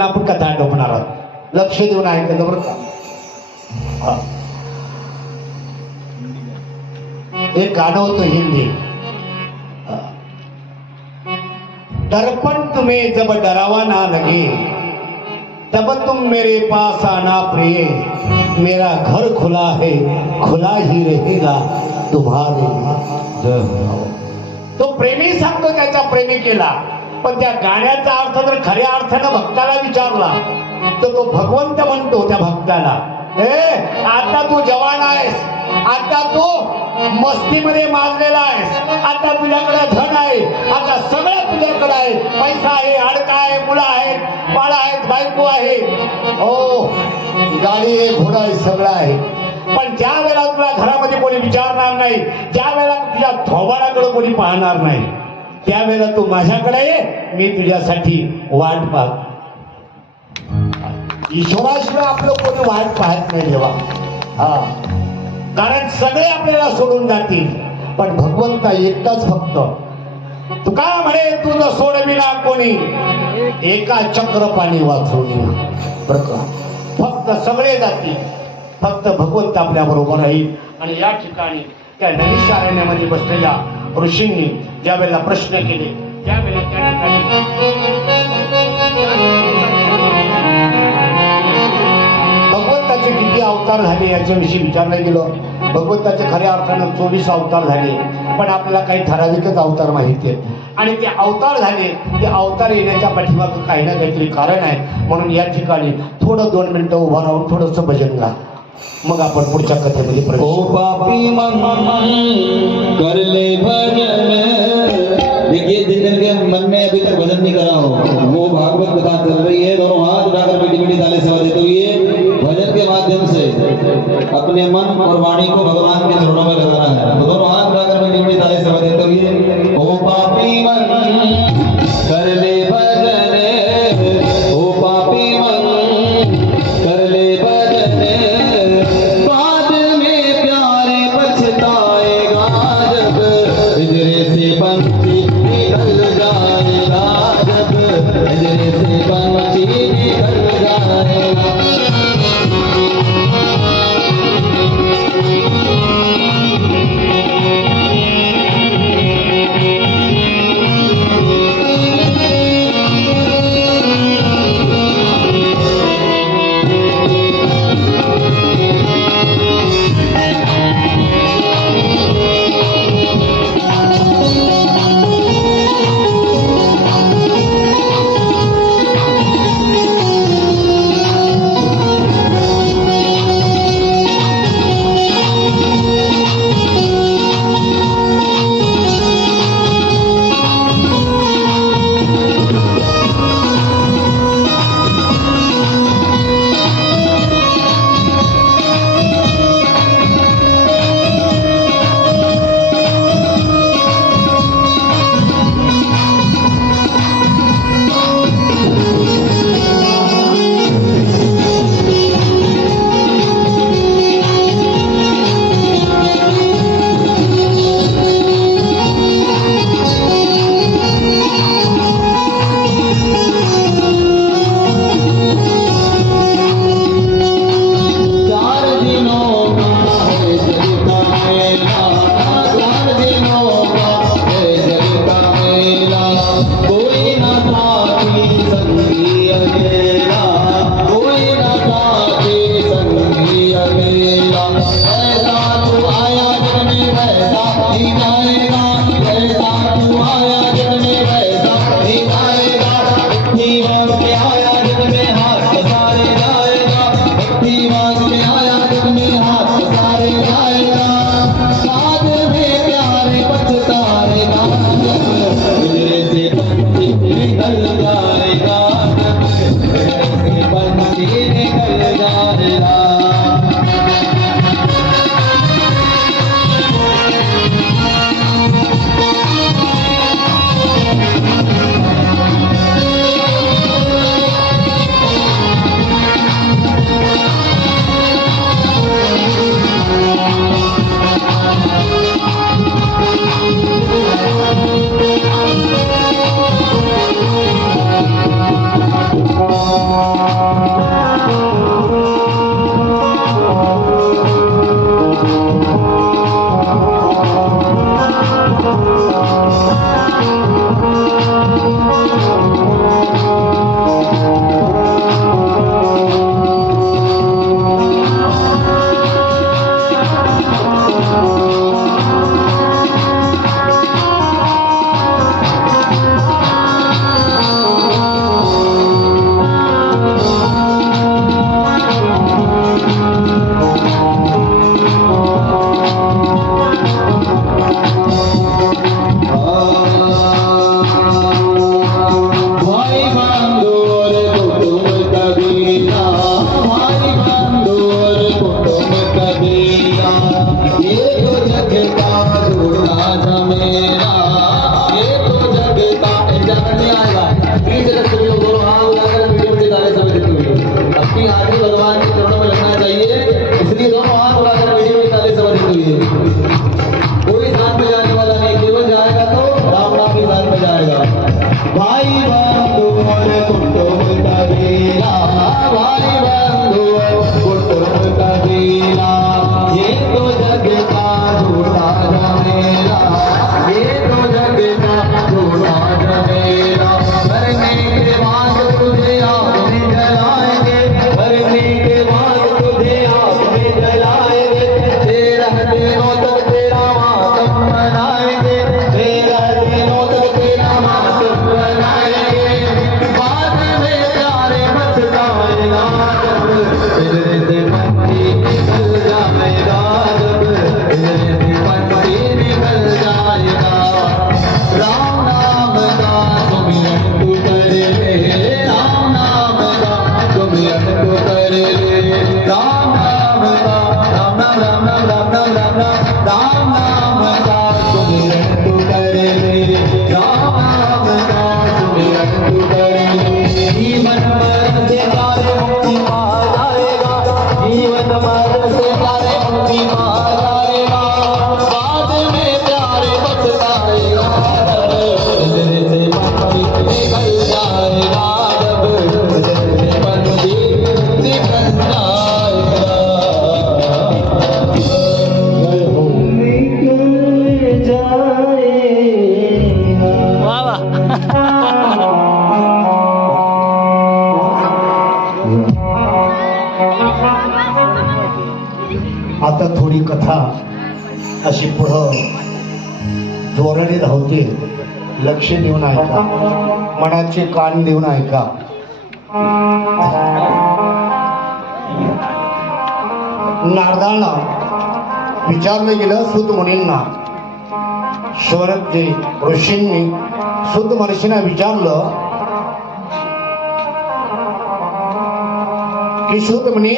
ऐकताना आपण कथा आटोपणार आहोत. लक्ष देऊन ऐकायचं बरं का. हा. एक गाणं होतं हिंदी. दर्पण तुम्हें जब डरावाना लगे तब तुम मेरे पास आना प्रिय, मेरा घर खुला है खुला ही रहेगा तुम्हारे. तो प्रेमी सांगतो त्याच्या प्रेमिकेला, पण त्या गाण्याचा अर्थ जर खऱ्या अर्थानं भक्ताला विचारला तर तो भगवंत म्हणतो त्या भक्ताला, आता तू जवान आहेस, आता तू मस्तीमध्ये माजलेला आहेस, आता तुझ्याकडे धन आहे, आता सगळं तुझ्याकडे आहे, पैसा आहे, अडका आहे, मुलं आहेत, बाळ आहेत, बायको आहे, हो गाडी आहे, घोडा आहे, सगळं आहे. पण ज्या वेळेला तुला घरामध्ये कोणी विचारणार नाही, ज्या वेळेला तुझ्या थोबाडाकडे कोणी पाहणार नाही, त्यावेळेला तू माझ्याकडे ये, मी तुझ्यासाठी वाट पाहतो. ईश्वराशिवाय आपलं कोणी वाट पाहत नाही देवा. हा, कारण सगळे आपल्याला सोडून जातील, पण भगवंता एकटाच फक्त. तुका म्हणे तुझं सोडविना कोणी, एका चक्रपाणी वाचून. फक्त सगळे जातील, फक्त भगवंत आपल्या बरोबर राहील. आणि या ठिकाणी त्या नैमिषारण्यामध्ये बसलेल्या ऋषींनी ज्या वेळेला प्रश्न केले, त्यावेळेला त्या ठिकाणी भगवंताचे किती अवतार झाले याच्याविषयी विचारलं गेलं. भगवंताचे खऱ्या अर्थानं 24 अवतार झाले, पण आपल्याला काही ठराविकच अवतार माहिती आहेत. आणि ते अवतार झाले, ते अवतार येण्याच्या पाठीमागं काही ना काहीतरी कारण आहे. म्हणून या ठिकाणी थोडं 2 मिनिटं उभं राहून थोडंसं भजन गा, मग आपण पुढच्या कथेमध्ये प्रवेश. ओ पापी मन कर ले भजन. देखिए जिन के मन में अभी तक भजन नहीं करा हो, वो भागवत कथा चल रही है, दोनों हाथ उठाकर बेटी बेटी ताली सेवा देते हुए भजन के माध्यम से अपने मन और वाणी को भगवान के चरणों में लगाना है. तो दोनों हाथ उठाकर बेटी बेटी ताली सेवा देते हुए ओ पापी मन कर ले भजन, ओ पापी मन कर ले भजन, बाद में प्यारे पछताएगा जब हिजरे से पंछी निकल जाएगा, जब हिजरे से भाई बंधु कुटुंब कबीला, ये तो जग का झूठा झमेला, ये तो जग का झूठा झमेला। मरने के बाद तुझे आग में जलाएंगे, मरने के बाद तुझे आग में जलाएंगे, 13 दिनों तक तेरा मातम मनाएंगे, 13 दिनों तक तेरा मातम मनाएंगे। बाद में प्यारे बचताएगा जब पिंजरे से पंछी निकल जाएगा, जब पिंजरे से पंछी निकल जाएगा। राम नाम का सुमिरन तू कर ले, राम नाम का सुमिरन तू कर ले, राम नाम का राम नाम राम नाम राम नाम राम नाम राम नाम का सुमिरन तू कर ले, राम नाम का सुमिरन तू कर ले। जीवन मरण से तारे मुक्ति पा जाएगा, जीवन मरण से तारे मुक्ति पा जाएगा। बाद में प्यारे बचताएगा जब पिंजरे से पंछी निकल जाएगा, जब पिंजरे से पंछी निकल जाएगा। निकल जाएगा। वाह वाह आता थोडी कथा अशी पुढं जोराने धावते, लक्ष देऊन ऐका, मनाचे कान देऊन ऐका. नारदांना विचारलं गेलं सूत मुनींना, शौनकजी ऋषींनी सूत महर्षींना विचारलं की सूत मुनी,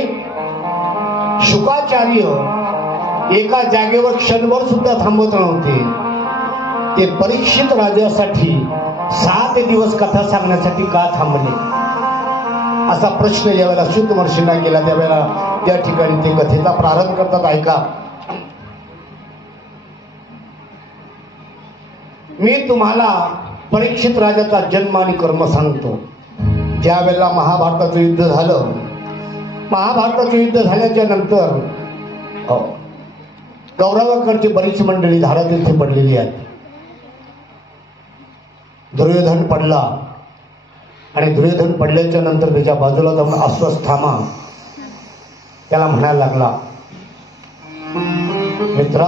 शुकाचार्य एका जागेवर क्षणभर सुद्धा थांबत नव्हते, ते परीक्षित राजासाठी 7 दिवस कथा सांगण्यासाठी का थांबले, असा प्रश्न ज्यावेळेला सूत महर्षींना केला त्यावेळेला त्या ठिकाणी ते कथेचा प्रारंभ करतात. ऐका, मी तुम्हाला परीक्षित राजाचा जन्म आणि कर्म सांगतो. ज्या वेळेला महाभारताचं युद्ध झालं, महाभारताचं युद्ध झाल्याच्या नंतर कौरवाकडची बरीच मंडळी धारातीर्थी पडलेली आहेत. दुर्योधन पडला आणि दुर्योधन पडल्याच्या नंतर त्याच्या बाजूला जाऊन अश्वत्थामा त्याला म्हणायला लागला, मित्रा,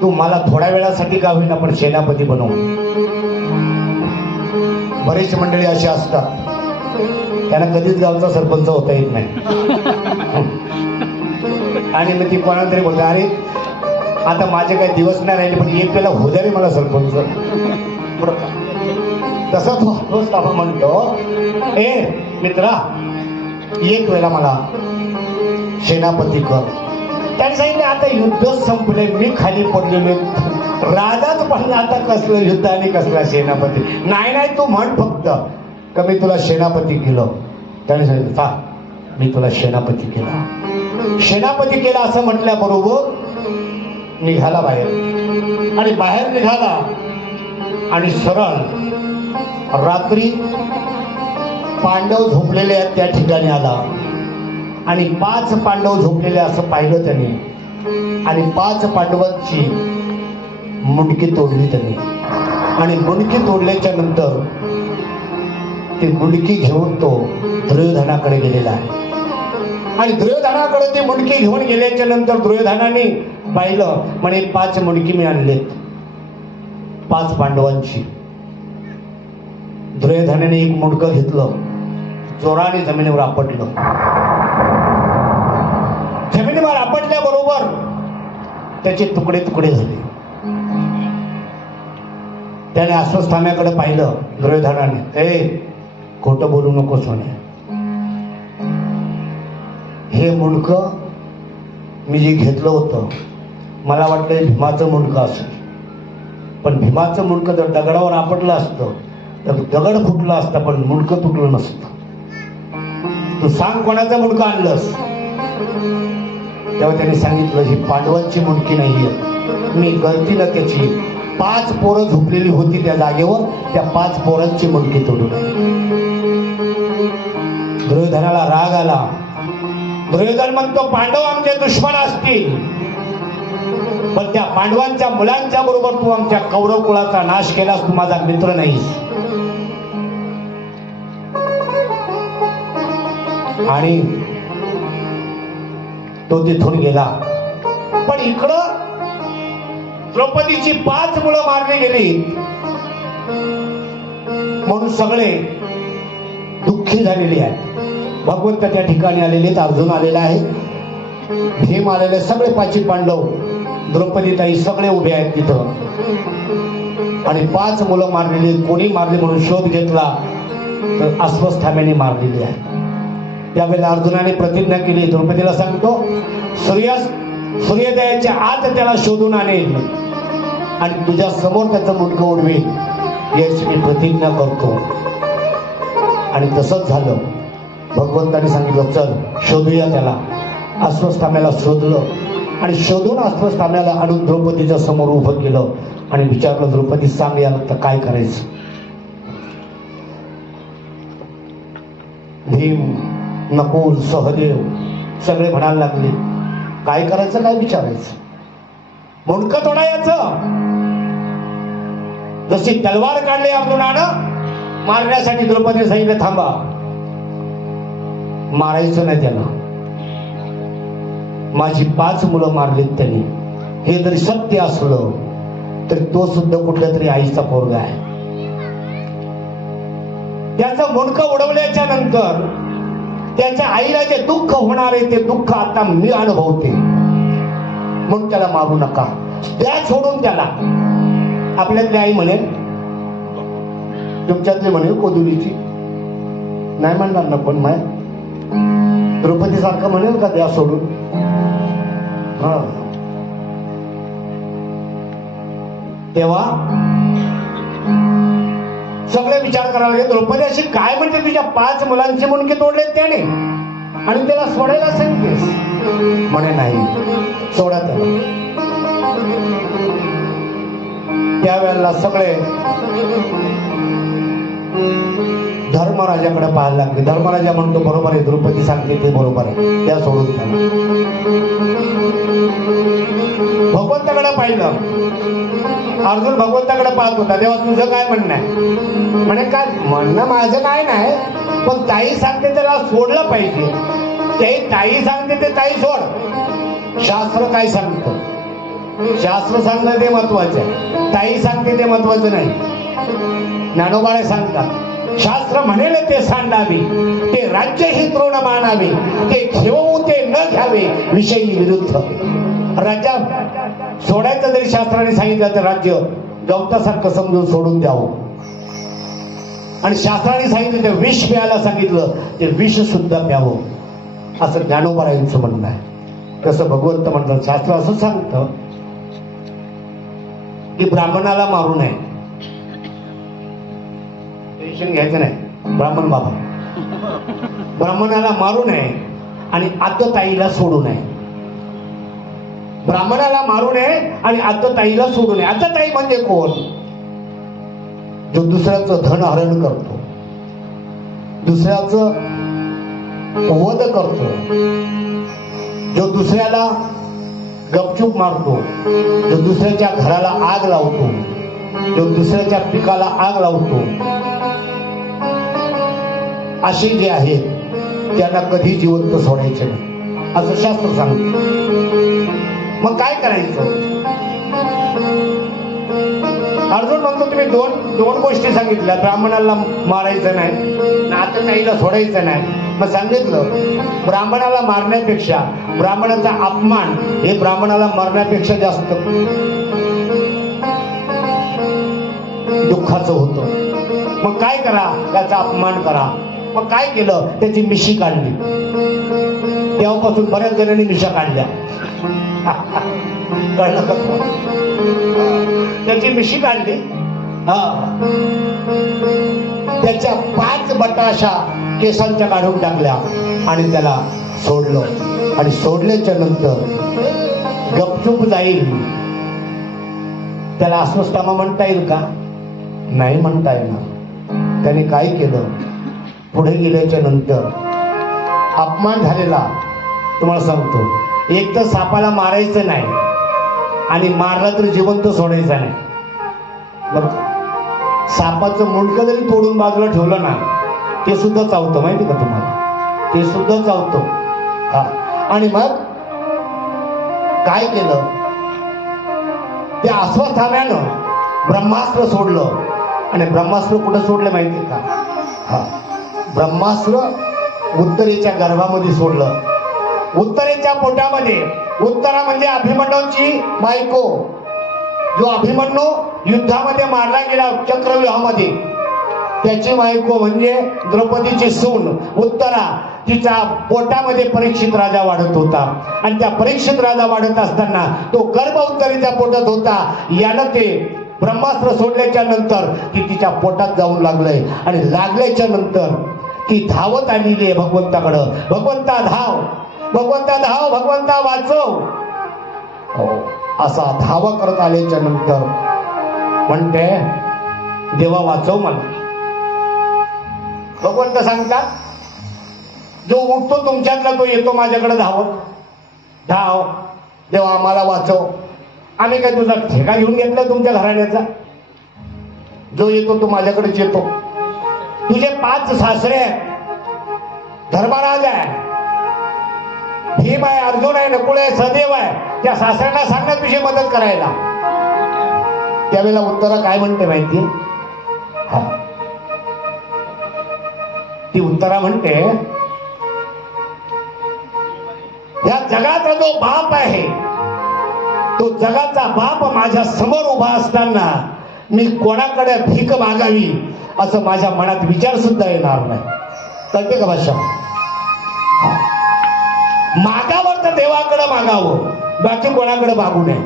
तू मला थोड्या वेळासाठी का होईना पण सेनापती बनव. बरीच मंडळी अशी असतात, त्यांना कधीच गावचा सरपंच होता येत नाही. आणि मग ती कोणाला तरी बोलते, अरे आता माझे काही दिवस नाही राहिले पण एक वेळेला हो द्या रे मला सरपंच. तसा तो अश्वत्थामा म्हणतो, ए मित्रा, एक वेळेला मला सेनापती कर. त्याने सांगितलं, आता युद्ध संपले, मी खाली पडलेलो, राजाच पण आता कसलं युद्ध आणि कसला सेनापती. नाही नाही, तू म्हण फक्त का मी तुला सेनापती केलं. त्याने सांगितलं, चा मी तुला सेनापती केला. सेनापती केला असं म्हटल्याबरोबर निघाला बाहेर, आणि बाहेर निघाला आणि सरळ रात्री पांडव झोपलेले आहेत त्या ठिकाणी आला आणि 5 पांडव झोपलेले असं पाहिलं त्यांनी, आणि 5 पांडवांची मुंडकी तोडली त्यांनी. आणि मुंडकी तोडल्याच्या नंतर ती मुंडकी घेऊन तो दुर्योधनाकडे गेलेला आहे. आणि दुर्योधनाकडे ती मुंडकी घेऊन गेल्याच्या नंतर दुर्योधनाने पाहिलं, म्हणे 5 मुंडकी मी आणलेत 5 पांडवांची. दुर्योधनाने एक मुंडकं घेतलं, जोराने जमिनीवर आपटलं. जमिनीवर आपटल्याबरोबर त्याचे तुकडे तुकडे झाले. त्याने अश्वत्थाम्याकडे पाहिलं दुर्योधनाने, ए खोटं बोलू नको सोन्या, हे मुंडकं मी जे घेतलं होतं मला वाटलं भीमाचं मुंडकं असेल, पण भीमाचं मुंडकं जर दगडावर आपटलं असतं तर दगड फुटला असता पण मुंडकं तुटलं नसतं. तू सांग कोणाचं मुंडकं आणलंस. तेव्हा त्यांनी सांगितलं, ही पांडवांची मुंडकी नाहीये, मी गलतीनं त्याची 5 पोरं झोपलेली होती त्या जागेवर, त्या 5 पोरांची मुंडकी तोडून. दुर्योधनाला राग आला. दुर्योधन म्हणतो पांडव आमचे दुश्मन असतील, पण त्या पांडवांच्या मुलांच्या बरोबर तू आमच्या कौरव कुळाचा नाश केलास, तू माझा मित्र नाहीस. आणि तो तिथून गेला. पण इकडं द्रौपदीची 5 मुलं मारली गेली म्हणून सगळे दुःखी झालेले आहेत. भगवंत त्या ठिकाणी आलेले आहेत, अर्जुन आलेला आहे, भीम आलेले, सगळे 5 पांडव, द्रौपदीताई सगळे उभे आहेत तिथं. आणि 5 मुलं मारलेली, कोणी मारली म्हणून शोध घेतला तर अश्वत्थाम्याने मारलेली आहे. त्यावेळेला अर्जुनाने प्रतिज्ञा केली, द्रौपदीला सांगतो सूर्योदयाच्या आत त्याला शोधून आणेल आणि तुझ्या समोर त्याचं मुंडकं उडवेल याची मी प्रतिज्ञा करतो. आणि तसंच झालं. भगवंताने सांगितलं चल शोधूया त्याला. अश्वत्थाम्याला शोधलं आणि शोधून अश्वत्थाम्याला आणून द्रौपदीच्या समोर उभं केलं आणि विचारलं, द्रौपदी सांग याला तर काय करायचं. भीम, नकुल, सहदेव सगळे म्हणायला लागले काय करायचं, काय विचारायचं, मुंडकं तोडायचं. जशी तलवार काढली अर्जुनानं मारण्यासाठी, द्रौपदीने सांगितलं थांबा, मारायचं नाही त्याला. माझी 5 मुलं मारलीत त्यांनी, हे जरी सत्य असलं तरी तो सुद्धा कुठल्या तरी आईचा पोरगा आहे. त्याचं मुंडकं उडवल्याच्या नंतर त्याच्या आईला जे दुःख होणार आहे ते दुःख आता मी अनुभवते, म्हणून त्याला मारू नका, द्या सोडून त्याला. आपल्यातली आई म्हणेल, तुमच्यातली म्हणेल कोदुलीची, नाही म्हणणार ना, पण माय द्रौपदी सारखं म्हणेल का द्या सोडून. हा, तेव्हा सगळे विचार करायला लागले, द्रौपदी अशी काय म्हणते, तुझ्या 5 मुलांचे मुंडके तोडलेत त्याने आणि त्याला सोडायला सांगतेस. म्हणे नाही, सोडा त्याला. त्यावेळेला सगळे धर्मराजाकडे पाहायला लागले. धर्मराजा म्हणतो बरोबर आहे, द्रौपदी सांगते ते बरोबर आहे, त्या सोडून त्याला. भगवंताकडे पाहिलं. अर्जुन भगवंताकडे पाहत होता. तेव्हा तुझं काय म्हणणं आहे. म्हणे काय म्हणणं माझं काय नाही, पण ताई सांगते त्याला सोडलं पाहिजे. ते ताई सांगते ते ताई सोड. शास्त्र काय सांगतं, शास्त्र सांगणं ते महत्वाचं आहे, ताई सांगते ते महत्वाचं नाही. ज्ञानोबाळे सांगतात शास्त्र म्हणेल ते सांडावे, ते राज्य ही तृण मानावे, ते घेऊ ते न घ्यावे विषयी विरुद्ध. राज्य सोडायचं जरी शास्त्राने सांगितलं तर राज्य गवतासारखं समजून सोडून द्यावं. आणि शास्त्राने सांगितलं ते विष प्यायला सांगितलं ते विष सुद्धा प्यावं, असं ज्ञानोबारायांचं म्हणणं आहे. तसं भगवंत म्हणतात, शास्त्र असं सांगतं की ब्राह्मणाला मारू नये. टेन्शन घ्यायचं नाही, ब्राह्मण बाबा, ब्राह्मणाला मारू नये आणि आत्ताताईला सोडू नये. ब्राह्मणाला मारू नये आणि आत्ताताईला सोडू नये. आत्ताताई म्हणजे कोण, जो दुसऱ्याचं धन हरण करतो, दुसऱ्याचं वध करतो, जो दुसऱ्याला गपचूप मारतो, जो दुसऱ्याच्या घराला आग लावतो, जो दुसऱ्याच्या पिकाला आग लावतो, असे जे आहेत त्यांना कधी जिवंत सोडायचे नाही असं शास्त्र सांगतं. मग काय करायचं. अर्जुन म्हणतो तुम्ही दोन गोष्टी सांगितल्या, ब्राह्मणाला मारायचं नाही, नातेवाईकाला सोडायचं नाही. मग सांगितलं ब्राह्मणाला मारण्यापेक्षा ब्राह्मणाचा अपमान हे ब्राह्मणाला मरण्यापेक्षा जास्त दुःखाचं होतं. मग काय करा, त्याचा अपमान करा. मग काय केलं, त्याची मिशी काढली. तेव्हापासून बऱ्याच जणांनी मिशा काढल्या. कळलं का, त्याची मिशी काढली. त्याच्या 5 बटाशा केसांच्या काढून टाकल्या आणि त्याला सोडलं. आणि सोडल्याच्या नंतर गपचूप जाईल, त्याला अस्वस्थामा म्हणता येईल का, नाही म्हणता येणार. त्याने काय केलं, पुढे गेल्याच्या नंतर अपमान झालेला तुम्हाला सांगतो. एक तर सापाला मारायचं नाही आणि मारला तर जिवंत सोडायचा नाही. बघ, सापाचं मुंडकं जरी तोडून बाजूला ठेवलं ना ते सुद्धा चावतं, माहिती का तुम्हाला? ते सुद्धा चावतं. हा, आणि मग काय केलं? ते अश्वत्थाम्यानं ब्रह्मास्त्र सोडलं. आणि ब्रह्मास्त्र कुठं सोडलं माहिती का? हा, ब्रह्मास्त्र उत्तरेच्या गर्भामध्ये सोडलं. उत्तरेच्या पोटामध्ये. उत्तरा म्हणजे अभिमन्यूची बायको. जो अभिमन्यू युद्धामध्ये मारला गेला चक्रव्यूहामध्ये, त्याची बायको म्हणजे द्रौपदीची सून उत्तरा. तिच्या पोटामध्ये परीक्षित राजा वाढत होता. आणि त्या परीक्षित राजा वाढत असताना तो गर्भ उत्तरेच्या पोटात होता. यानं ते ब्रह्मास्त्र सोडल्याच्या नंतर ती तिच्या पोटात जाऊन लागलंय. आणि लागल्याच्या नंतर ती धावत आलेली आहे भगवंताकडं. भगवंता धाव, भगवंता धाव, भगवंता वाचव. हो, असा धावा करत आल्याच्या नंतर म्हणते, देवा वाचव मला. भगवंत सांगतात, जो उठतो तुमच्यातला तो येतो माझ्याकडे धावत. धाव, देवा आम्हाला वाचव. आम्ही काय तुझा ठेका घेऊन घेतला तुमच्या घराण्याचा? जो येतो तो माझ्याकडेच येतो. तुझे 5 सासरे आहेत. धर्मराज आहे, भीम आहे, अर्जुन आहे, नकुळ आहे, सहदेव आहे. त्या सासऱ्यांना सांगण्यात तुझी मदत करायला. त्यावेळेला उत्तरा काय म्हणते माहिती? हा, ती उत्तरा म्हणते, या जगाचा जो बाप आहे तो जगाचा बाप माझ्या समोर उभा असताना मी कोणाकडे भीक मागावी असं माझ्या मनात विचार सुद्धा येणार नाही. कळते का भाषा? मागावर तर देवाकडे मागावं, बाकी कोणाकडे मागू नये.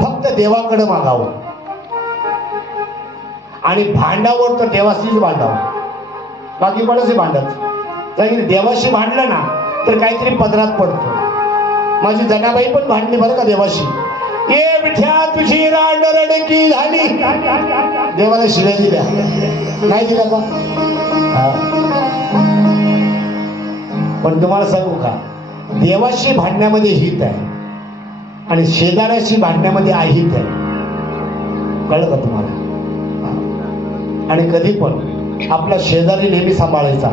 फक्त देवाकडे मागावं. आणि भांडावर तर देवाशीच भांडावं, बाकी कोणाशी भांडत नाही. देवाशी भांडलं ना तर काहीतरी पदरात पडतो. माझी जनाबाई पण भांडली बरं का देवाशी. ये विठ्या तुझी रांड रडकी झाली. देवाला शिव्या दिल्या नाही दिल्या का? पण तुम्हाला सांगू का, देवाशी भांडण्यामध्ये हित आहे आणि शेजाऱ्याशी भांडण्यामध्ये अहित आहे. कळलं का तुम्हाला? आणि कधी पण आपला शेजारी नेहमी सांभाळायचा,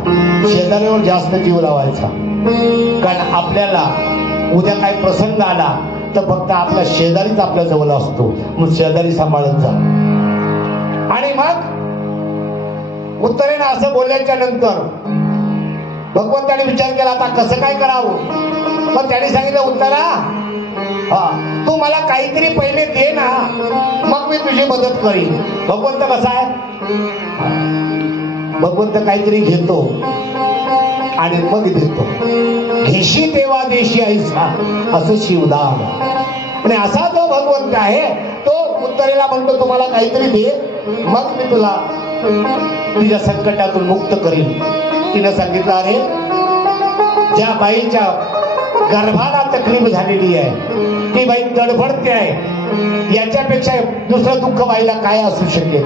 शेजाऱ्यावर जास्त जीव लावायचा. कारण आपल्याला उद्या काय प्रसंग आला तर फक्त आपला शेजारीच आपल्या जवळ असतो. मग शेजारी सांभाळत जा. आणि मग उत्तरेनं असं बोलल्याच्या नंतर भगवंताने विचार केला, आता कसं काय करावं? मग त्याने सांगितलं, उत्तरा, हा, तू मला काहीतरी पहिले दे ना, मग मी तुझी मदत करीन. भगवंत कसा आहे? भगवंत काहीतरी घेतो आणि मग देतो. घेशी तेव्हा देशी ऐसा, असं शिवदान. आणि असा जो भगवंत आहे तो उत्तरेला म्हणतो, तुम्हाला काहीतरी दे, मग मी तुला तुझ्या संकटातून मुक्त करीन. तिने सांगितलं, अरे ज्या बाईच्या गर्भाला तकलीफ झालेली आहे ती बाई तडफडते आहे, याच्यापेक्षा दुसरं दुःख बाईला काय असू शकेल?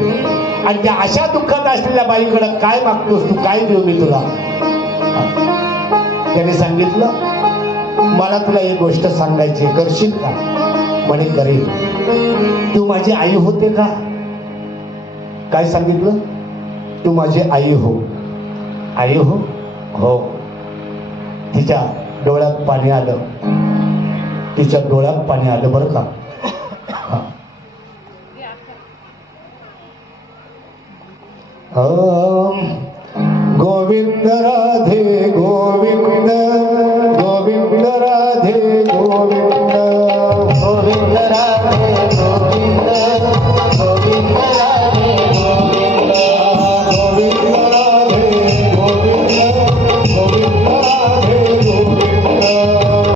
आणि त्या अशा दुःखात असलेल्या बाईकडे काय मागतोस तू? काय देऊ मी तुला? त्याने सांगितलं, मला तुला एक गोष्ट सांगायची, करशील का? म्हणे करेल. तू माझी आई होते का? काय सांगितलं? तू माझी आई हो. आई हो? हो. तिच्या डोळ्यात पाणी आलं, तिच्या डोळ्यात पाणी आलं बरं का. गोविंद राधे गोविंद, गोविंद राधे गोविंद, गोविंद राधे